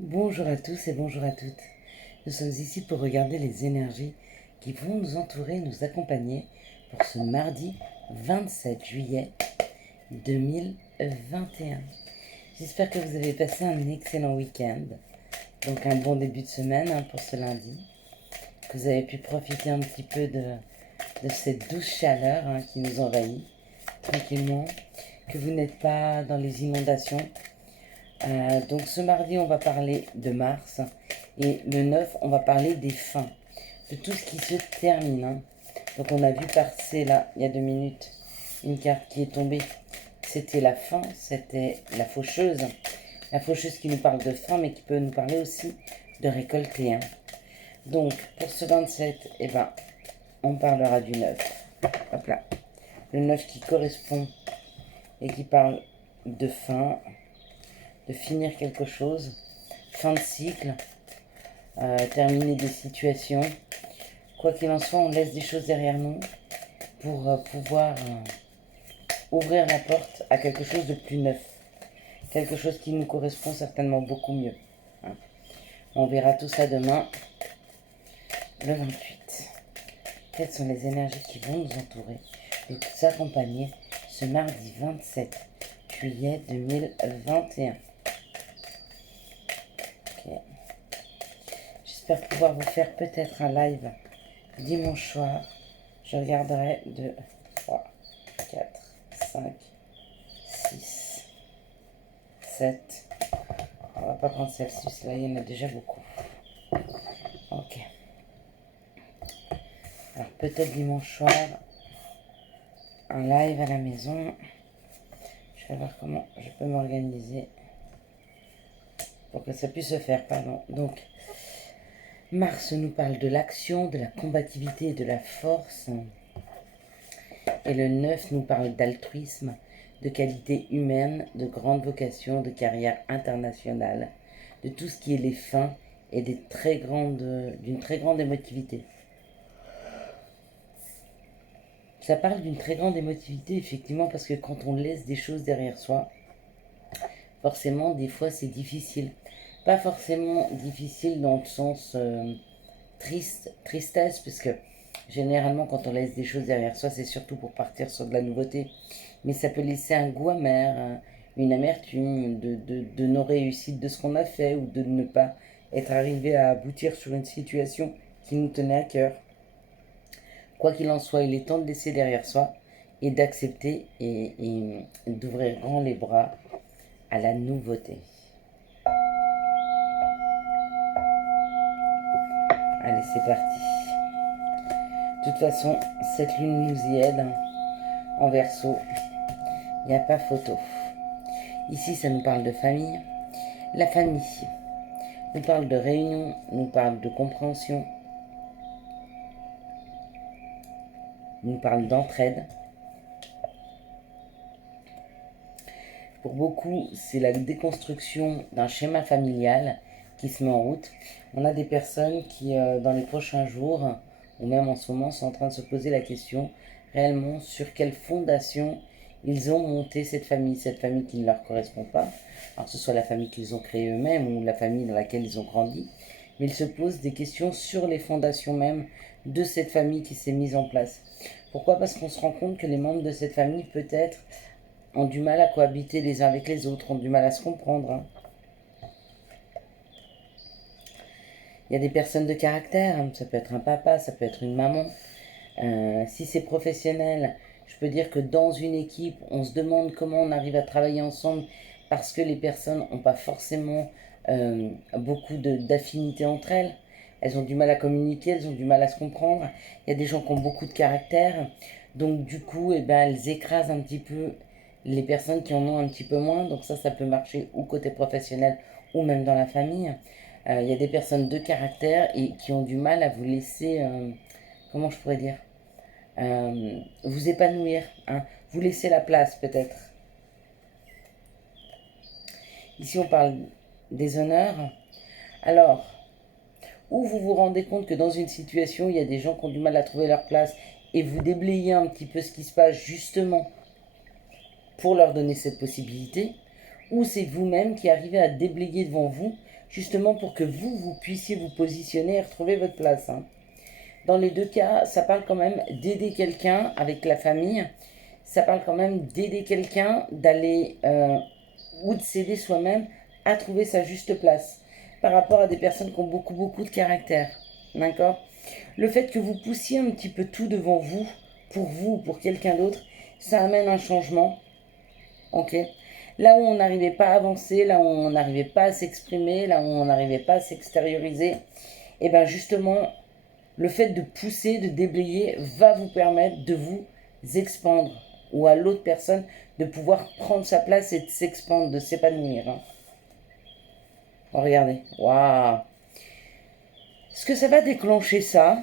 Bonjour à tous et bonjour à toutes. Nous sommes ici pour regarder les énergies qui vont nous entourer, nous accompagner pour ce mardi 27 juillet 2021. J'espère que vous avez passé un excellent week-end, donc un bon début de semaine pour ce lundi, que vous avez pu profiter un petit peu de cette douce chaleur qui nous envahit tranquillement, que vous n'êtes pas dans les inondations. Donc ce mardi, on va parler de Mars et le 9, on va parler des fins, de tout ce qui se termine. Donc on a vu passer là, il y a 2 minutes, une carte qui est tombée. C'était la fin, c'était la faucheuse. La faucheuse qui nous parle de fin, mais qui peut nous parler aussi de récolter. Donc pour ce 27, on parlera du 9. Hop là. Le 9 qui correspond et qui parle de fin, de finir quelque chose, fin de cycle, terminer des situations. Quoi qu'il en soit, on laisse des choses derrière nous pour pouvoir ouvrir la porte à quelque chose de plus neuf, quelque chose qui nous correspond certainement beaucoup mieux. On verra tout ça demain, le 28. Quelles sont les énergies qui vont nous entourer, nous accompagner ce mardi 27 juillet 2021. J'espère pouvoir vous faire peut-être un live dimanche soir. Je regarderai 2, 3, 4, 5, 6, 7. On va pas prendre celle-ci, là il y en a déjà beaucoup. Ok. Alors peut-être dimanche soir, un live à la maison. Je vais voir comment je peux m'organiser pour que ça puisse se faire, pardon. Donc, Mars nous parle de l'action, de la combativité et de la force. Et le 9 nous parle d'altruisme, de qualité humaine, de grande vocation, de carrière internationale, de tout ce qui est les fins et d'une très grande émotivité. Ça parle d'une très grande émotivité, effectivement, parce que quand on laisse des choses derrière soi, forcément, des fois, c'est difficile. Pas forcément difficile dans le sens tristesse, puisque généralement, quand on laisse des choses derrière soi, c'est surtout pour partir sur de la nouveauté. Mais ça peut laisser un goût amer, une amertume de nos réussites, de ce qu'on a fait, ou de ne pas être arrivé à aboutir sur une situation qui nous tenait à cœur. Quoi qu'il en soit, il est temps de laisser derrière soi et d'accepter et d'ouvrir grand les bras à la nouveauté. Allez, c'est parti. De toute façon, cette lune nous y aide. En verso, il n'y a pas photo. Ici, ça nous parle de famille. La famille nous parle de réunion, nous parle de compréhension, nous parle d'entraide. Pour beaucoup, c'est la déconstruction d'un schéma familial qui se met en route. On a des personnes qui, dans les prochains jours, ou même en ce moment, sont en train de se poser la question réellement sur quelle fondation ils ont monté cette famille qui ne leur correspond pas. Alors que ce soit la famille qu'ils ont créée eux-mêmes ou la famille dans laquelle ils ont grandi. Mais ils se posent des questions sur les fondations même de cette famille qui s'est mise en place. Pourquoi? Parce qu'on se rend compte que les membres de cette famille, peut-être, ont du mal à cohabiter les uns avec les autres, ont du mal à se comprendre. Il y a des personnes de caractère, ça peut être un papa, ça peut être une maman. Si c'est professionnel, je peux dire que dans une équipe, on se demande comment on arrive à travailler ensemble parce que les personnes n'ont pas forcément beaucoup d'affinité entre elles. Elles ont du mal à communiquer, elles ont du mal à se comprendre. Il y a des gens qui ont beaucoup de caractère. Donc du coup, elles écrasent un petit peu les personnes qui en ont un petit peu moins. Donc ça peut marcher ou côté professionnel ou même dans la famille. Il y a des personnes de caractère et qui ont du mal à vous laisser, comment je pourrais dire, vous épanouir, vous laisser la place peut-être. Ici on parle des honneurs. Alors, ou vous vous rendez compte que dans une situation, il y a des gens qui ont du mal à trouver leur place et vous déblayez un petit peu ce qui se passe justement pour leur donner cette possibilité, ou c'est vous-même qui arrivez à déblayer devant vous, justement pour que vous puissiez vous positionner et retrouver votre place. Hein. Dans les deux cas, ça parle quand même d'aider quelqu'un avec la famille, ça parle quand même d'aider quelqu'un, d'aller ou de s'aider soi-même à trouver sa juste place par rapport à des personnes qui ont beaucoup de caractère. D'accord? Le fait que vous poussiez un petit peu tout devant vous, pour quelqu'un d'autre, ça amène un changement. Ok? Là où on n'arrivait pas à avancer, là où on n'arrivait pas à s'exprimer, là où on n'arrivait pas à s'extérioriser, et bien justement, le fait de pousser, de déblayer, va vous permettre de vous expandre, ou à l'autre personne de pouvoir prendre sa place et de s'expandre, de s'épanouir. Hein. Oh, regardez, waouh! Ce que ça va déclencher ça,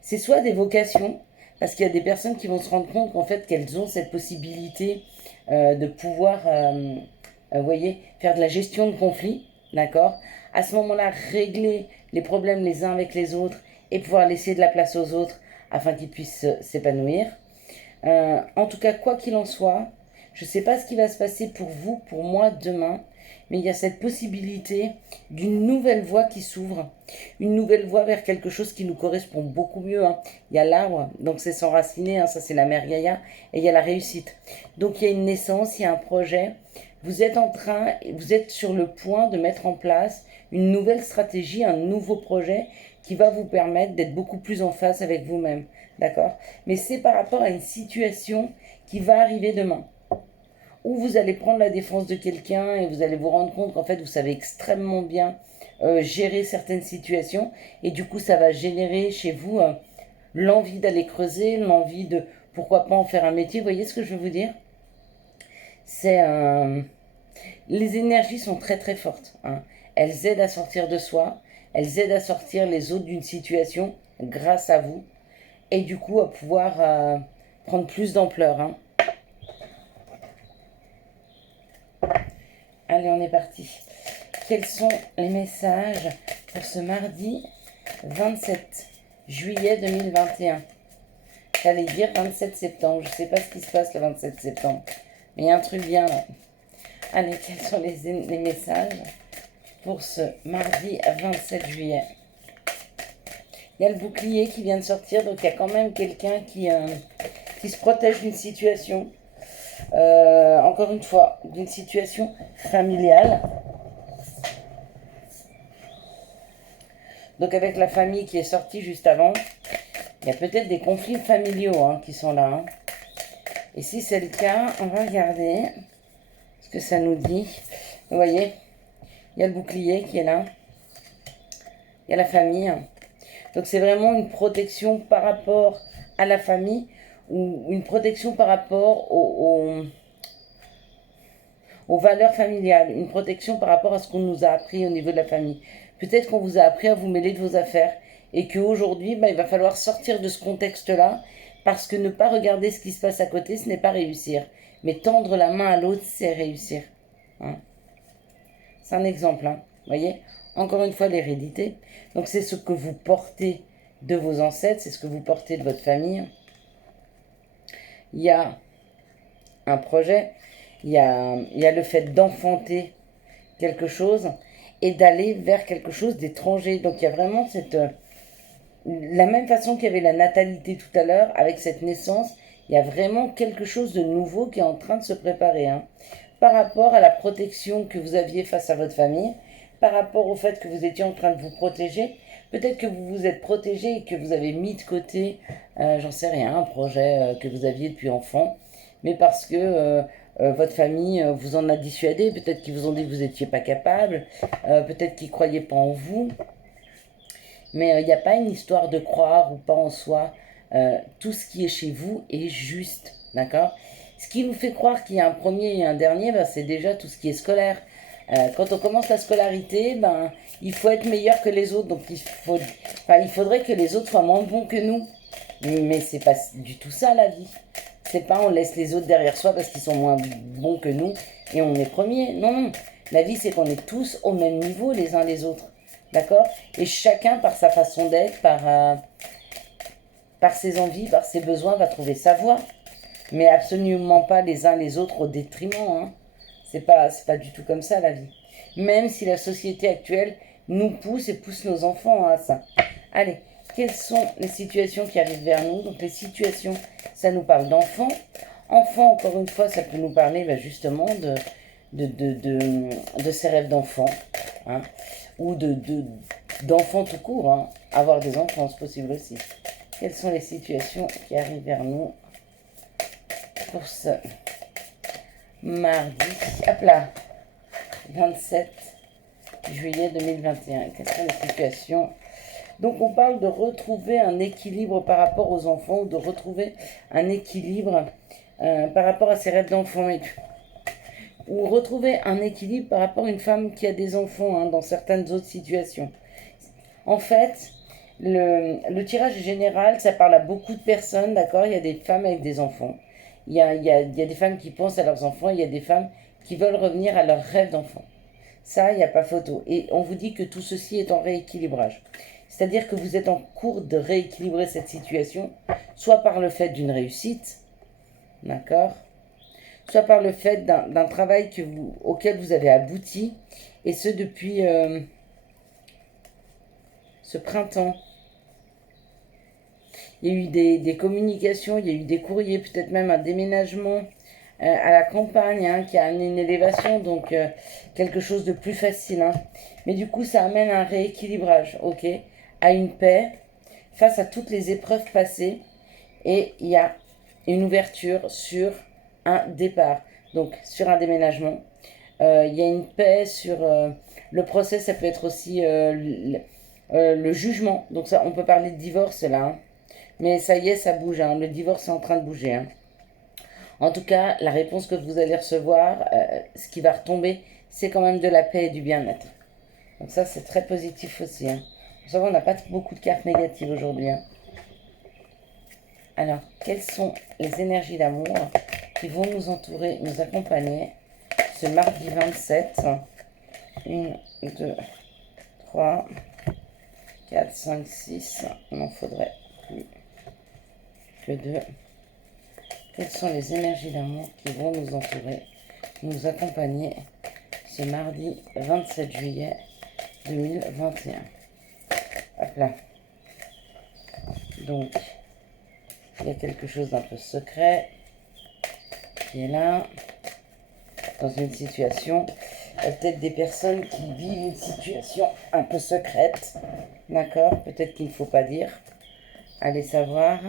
c'est soit des vocations, parce qu'il y a des personnes qui vont se rendre compte qu'en fait qu'elles ont cette possibilité de pouvoir, vous voyez, faire de la gestion de conflits, d'accord? À ce moment-là, régler les problèmes les uns avec les autres et pouvoir laisser de la place aux autres afin qu'ils puissent s'épanouir. En tout cas, quoi qu'il en soit, je ne sais pas ce qui va se passer pour vous, pour moi, demain, mais il y a cette possibilité d'une nouvelle voie qui s'ouvre, une nouvelle voie vers quelque chose qui nous correspond beaucoup mieux. Hein. Il y a l'arbre, donc c'est s'enraciner, hein, ça c'est la mère Gaïa, et il y a la réussite. Donc il y a une naissance, il y a un projet, vous êtes sur le point de mettre en place une nouvelle stratégie, un nouveau projet qui va vous permettre d'être beaucoup plus en phase avec vous-même. D'accord? Mais c'est par rapport à une situation qui va arriver demain. Où vous allez prendre la défense de quelqu'un et vous allez vous rendre compte qu'en fait vous savez extrêmement bien gérer certaines situations. Et du coup ça va générer chez vous l'envie d'aller creuser, l'envie de pourquoi pas en faire un métier. Vous voyez ce que je veux vous dire? C'est les énergies sont très fortes. Hein. Elles aident à sortir de soi, elles aident à sortir les autres d'une situation grâce à vous. Et du coup à pouvoir prendre plus d'ampleur. Hein. Allez, on est parti. Quels sont les messages pour ce mardi 27 juillet 2021? J'allais dire 27 septembre. Je ne sais pas ce qui se passe le 27 septembre. Mais il y a un truc bien là. Allez, quels sont les messages pour ce mardi 27 juillet? Il y a le bouclier qui vient de sortir. Donc il y a quand même quelqu'un qui se protège d'une situation. Encore une fois, d'une situation familiale. Donc avec la famille qui est sortie juste avant, il y a peut-être des conflits familiaux hein, qui sont là. Hein. Et si c'est le cas, on va regarder ce que ça nous dit. Vous voyez, il y a le bouclier qui est là. Il y a la famille. Donc c'est vraiment une protection par rapport à la famille ou une protection par rapport aux valeurs familiales, une protection par rapport à ce qu'on nous a appris au niveau de la famille. Peut-être qu'on vous a appris à vous mêler de vos affaires et qu'aujourd'hui, il va falloir sortir de ce contexte-là parce que ne pas regarder ce qui se passe à côté, ce n'est pas réussir. Mais tendre la main à l'autre, c'est réussir. Hein. C'est un exemple, hein. Vous voyez? Encore une fois, l'hérédité. Donc c'est ce que vous portez de vos ancêtres, c'est ce que vous portez de votre famille. Il y a un projet, il y a le fait d'enfanter quelque chose et d'aller vers quelque chose d'étranger. Donc il y a vraiment la même façon qu'il y avait la natalité tout à l'heure, avec cette naissance, il y a vraiment quelque chose de nouveau qui est en train de se préparer. Hein. Par rapport à la protection que vous aviez face à votre famille, par rapport au fait que vous étiez en train de vous protéger, peut-être que vous vous êtes protégé et que vous avez mis de côté, j'en sais rien, un projet que vous aviez depuis enfant, mais parce que votre famille vous en a dissuadé, peut-être qu'ils vous ont dit que vous n'étiez pas capable, peut-être qu'ils ne croyaient pas en vous, mais il n'y a pas une histoire de croire ou pas en soi. Tout ce qui est chez vous est juste, d'accord? Ce qui nous fait croire qu'il y a un premier et un dernier, c'est déjà tout ce qui est scolaire. Quand on commence la scolarité, il faut être meilleur que les autres. Donc il faudrait que les autres soient moins bons que nous. Mais c'est pas du tout ça la vie. C'est pas on laisse les autres derrière soi parce qu'ils sont moins bons que nous et on est premier. Non. La vie c'est qu'on est tous au même niveau les uns les autres. D'accord? Et chacun par sa façon d'être, par ses envies, par ses besoins, va trouver sa voie. Mais absolument pas les uns les autres au détriment. Hein. C'est pas du tout comme ça la vie. Même si la société actuelle nous pousse et pousse nos enfants à ça. Allez, quelles sont les situations qui arrivent vers nous? Donc les situations, ça nous parle d'enfants. Enfants, encore une fois, ça peut nous parler justement de ces rêves d'enfants. Hein, ou d'enfants tout court. Hein. Avoir des enfants, c'est possible aussi. Quelles sont les situations qui arrivent vers nous pour ce mardi, hop là, 27 juillet 2021. Quelles sont les situations? Donc on parle de retrouver un équilibre par rapport aux enfants, ou de retrouver un équilibre par rapport à ses rêves d'enfants, ou retrouver un équilibre par rapport à une femme qui a des enfants, hein, dans certaines autres situations. En fait, le tirage général, ça parle à beaucoup de personnes, d'accord? Il y a des femmes avec des enfants. Il y a des femmes qui pensent à leurs enfants. Il y a des femmes qui veulent revenir à leurs rêves d'enfants. Ça, il n'y a pas photo. Et on vous dit que tout ceci est en rééquilibrage. C'est-à-dire que vous êtes en cours de rééquilibrer cette situation, soit par le fait d'une réussite, d'accord? Soit par le fait d'un travail auquel vous avez abouti, et ce depuis ce printemps. Il y a eu des communications, il y a eu des courriers, peut-être même un déménagement à la campagne, hein, qui a amené une élévation, donc quelque chose de plus facile. Hein. Mais du coup, ça amène un rééquilibrage, ok, à une paix face à toutes les épreuves passées, et il y a une ouverture sur un départ, donc sur un déménagement. Il y a une paix sur le procès, ça peut être aussi le jugement. Donc ça, on peut parler de divorce là, hein. Mais ça y est, ça bouge, hein. Le divorce est en train de bouger. Hein. En tout cas, la réponse que vous allez recevoir, ce qui va retomber, c'est quand même de la paix et du bien-être. Donc ça, c'est très positif aussi. Hein. Vous savez, on n'a pas beaucoup de cartes négatives aujourd'hui. Hein. Alors, quelles sont les énergies d'amour qui vont nous entourer, nous accompagner ce mardi 27? 1, 2, 3, 4, 5, 6. Il m'en faudrait plus que 2. Quelles sont les énergies d'amour qui vont nous entourer, nous accompagner ce mardi 27 juillet 2021? Hop là. Donc, il y a quelque chose d'un peu secret qui est là, dans une situation. Il y a peut-être des personnes qui vivent une situation un peu secrète, d'accord? Peut-être qu'il ne faut pas dire. Allez savoir.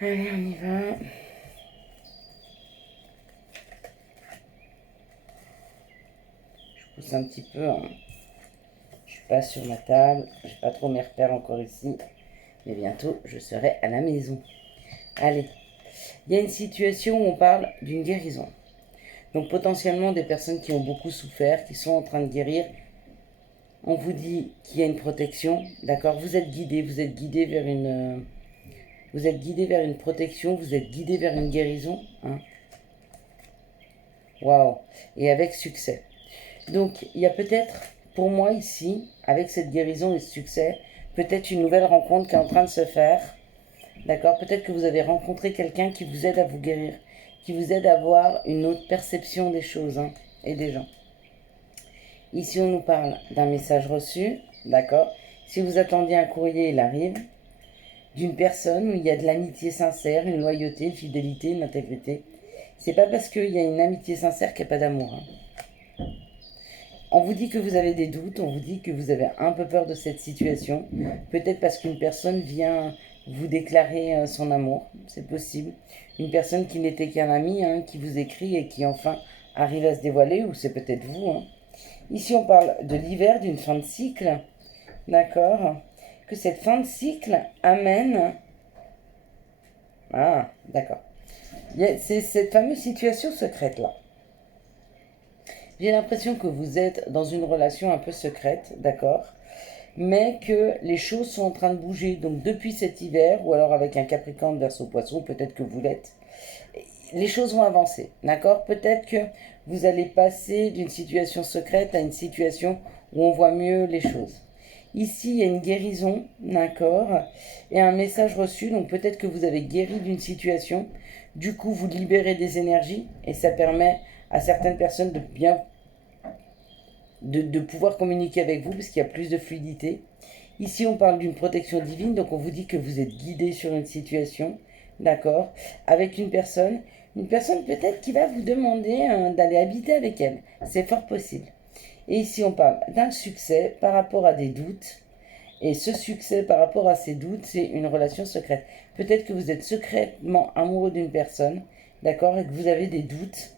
Allez, on y va. Je pousse un petit peu. Hein. Je suis pas sur ma table. J'ai pas trop mes repères encore ici. Mais bientôt, je serai à la maison. Allez. Il y a une situation où on parle d'une guérison. Donc potentiellement des personnes qui ont beaucoup souffert, qui sont en train de guérir. On vous dit qu'il y a une protection, d'accord? Vous êtes guidé vers une... vous êtes guidé vers une protection, vous êtes guidé vers une guérison. Hein. Waouh! Et avec succès. Donc, il y a peut-être, pour moi ici, avec cette guérison et ce succès, peut-être une nouvelle rencontre qui est en train de se faire. D'accord? Peut-être que vous avez rencontré quelqu'un qui vous aide à vous guérir, qui vous aide à avoir une autre perception des choses, hein, et des gens. Ici, on nous parle d'un message reçu, d'accord? Si vous attendiez un courrier, il arrive. D'une personne où il y a de l'amitié sincère, une loyauté, une fidélité, une intégrité. C'est pas parce qu'il y a une amitié sincère qu'il n'y a pas d'amour. Hein. On vous dit que vous avez des doutes, on vous dit que vous avez un peu peur de cette situation. Peut-être parce qu'une personne vient vous déclarer son amour, c'est possible. Une personne qui n'était qu'un ami, hein, qui vous écrit et qui enfin arrive à se dévoiler, ou c'est peut-être vous. Hein. Ici, on parle de l'hiver, d'une fin de cycle, d'accord? Que cette fin de cycle amène... Ah, d'accord. C'est cette fameuse situation secrète-là. J'ai l'impression que vous êtes dans une relation un peu secrète, d'accord? Mais que les choses sont en train de bouger. Donc depuis cet hiver, ou alors avec un Capricorne Verseau Poisson, peut-être que vous l'êtes, les choses vont avancer, d'accord? Peut-être que vous allez passer d'une situation secrète à une situation où on voit mieux les choses. Ici, il y a une guérison, d'accord? Et un message reçu, donc peut-être que vous avez guéri d'une situation, Du coup, vous libérez des énergies et ça permet à certaines personnes de bien de pouvoir communiquer avec vous parce qu'il y a plus de fluidité. Ici, on parle d'une protection divine, donc on vous dit que vous êtes guidé sur une situation, d'accord, avec une personne peut-être qui va vous demander d'aller habiter avec elle. C'est fort possible. Et ici, on parle d'un succès par rapport à des doutes. Et ce succès par rapport à ces doutes, c'est une relation secrète. Peut-être que vous êtes secrètement amoureux d'une personne, d'accord, et que vous avez des doutes.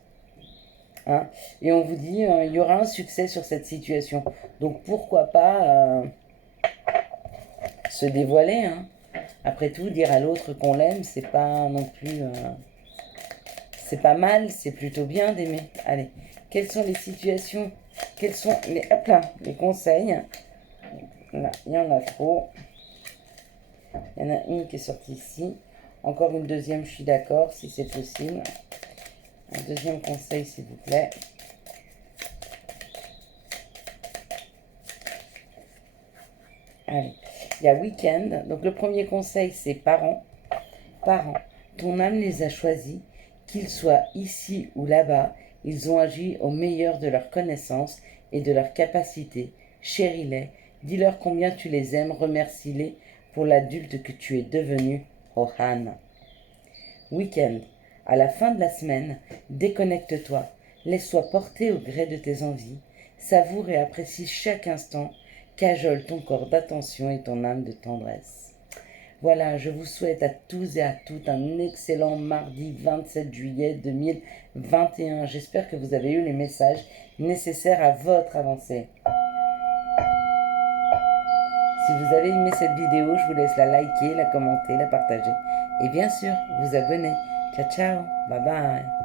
Hein, et on vous dit, il y aura un succès sur cette situation. Donc pourquoi pas se dévoiler, hein. Après tout, dire à l'autre qu'on l'aime, c'est pas non plus... c'est pas mal, c'est plutôt bien d'aimer. Allez, quelles sont les situations, quels sont les, hop là, les conseils. Là, il y en a trop. Il y en a une qui est sortie ici. Encore une deuxième, je suis d'accord, si c'est possible. Un deuxième conseil, s'il vous plaît. Allez, il y a week-end. Donc le premier conseil, c'est parents. Parents, ton âme les a choisis, qu'ils soient ici ou là-bas, ils ont agi au meilleur de leurs connaissances et de leurs capacités. Chéris-les, dis-leur combien tu les aimes, remercie-les pour l'adulte que tu es devenu, Ohana. Week-end, à la fin de la semaine, déconnecte-toi, laisse-toi porter au gré de tes envies, savoure et apprécie chaque instant, cajole ton corps d'attention et ton âme de tendresse. Voilà, je vous souhaite à tous et à toutes un excellent mardi 27 juillet 2021. J'espère que vous avez eu les messages nécessaires à votre avancée. Si vous avez aimé cette vidéo, je vous laisse la liker, la commenter, la partager et bien sûr vous abonner. Ciao ciao, bye bye.